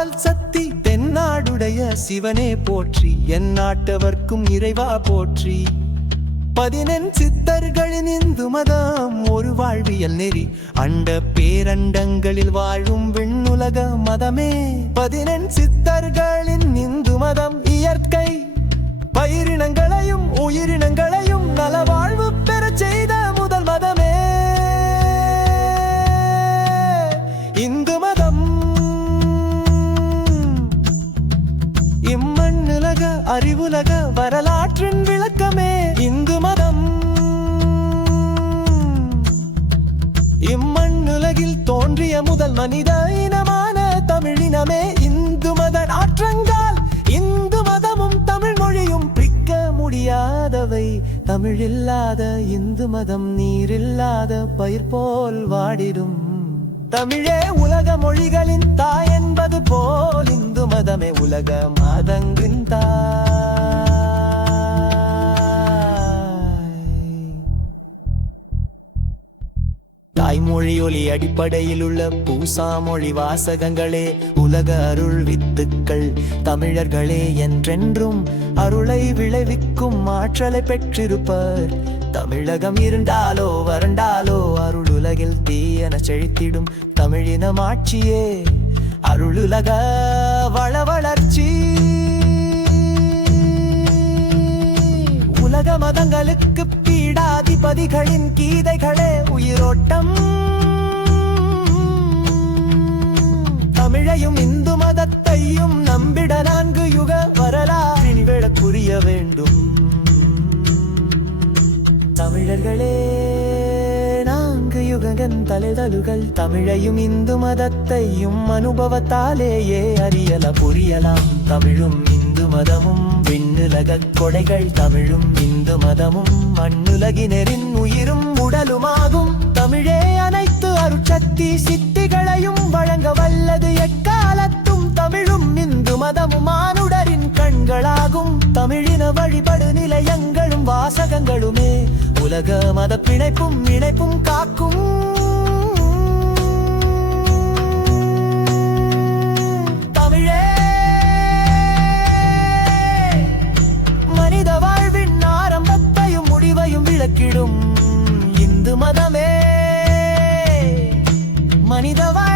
காவல் சக்தி தென்னாடுடைய சிவனே போற்றி என் நாட்டவர்க்கும் இறைவா போற்றி. பதினெண் சித்தர்களின் இந்து மதம் ஒரு வாழ்வியல் நெறி அண்ட பேரண்டங்களில் வாழும் விண்ணுலக மதமே. பதினெண் சித்தர்களின் இந்து மதம் இயற்கை பயிரினங்களையும் அறிவுலக வரலாற்றின் விளக்கமே இந்து மதம். இம்மண்ணுலகில் தோன்றிய முதல் மனித இனமான தமிழினமே இந்து மத ஆற்றங்கால் இந்து மதமும் தமிழ் மொழியும் பிரிக்க முடியாதவை. தமிழில்லாத இந்து மதம் நீரில்லாத பயிர் போல் வாடிடும். தமிழே உலக மொழிகளின் தாய் என்பது போல் இந்து மதமே உலக மதங்கின் தாய். தாய்மொழி ஒலி அடிப்படையில் உள்ள பூசா மொழி வாசகங்களே உலக அருள் வித்துக்கள். தமிழர்களே என்றென்றும் அருளை விளைவிக்கும் ஆற்றலை பெற்றிருப்பர். தமிழகம் இருந்தாலோ வறண்டாலோ அருள் உலகில் தீயன செழித்திடும் தமிழின மாட்சியே அருளுலக வள வளர்ச்சி. உலக மதங்களுக்கு பீடாதிபதிகளின் கீதைகளே உயிரோட்டம். தமிழையும் இந்து மதத்தையும் நம்பிட நான்கு யுக வரலாற்றின் விளக்குரிய வேண்டும். தமிழர்களே நான்கு யுகங்கன் தலைதலுகள் தமிழையும் இந்து மதத்தையும் அனுபவத்தாலேயே அறியல புரியலாம். தமிழும் இந்து மதமும் விண்ணுலகக் கொடைகள் தமிழும் இந்து மதமும் மண்ணுலகினரின் உயிரும் உடலுமாகும். தமிழே அனைத்து அருட்சக்தி சித்திகளையும் வழங்க வல்லது எக்காலத்தும். தமிழும் இந்து மதமும் மானுடரின் கண்களாகும். தமிழின வழிபடு நிலையங்களும் வாசகங்களுமே. உலக மத பிணைப்பும் இணைப்பும் காக்கும். வாழும் இந்து மதமே. மனிதவா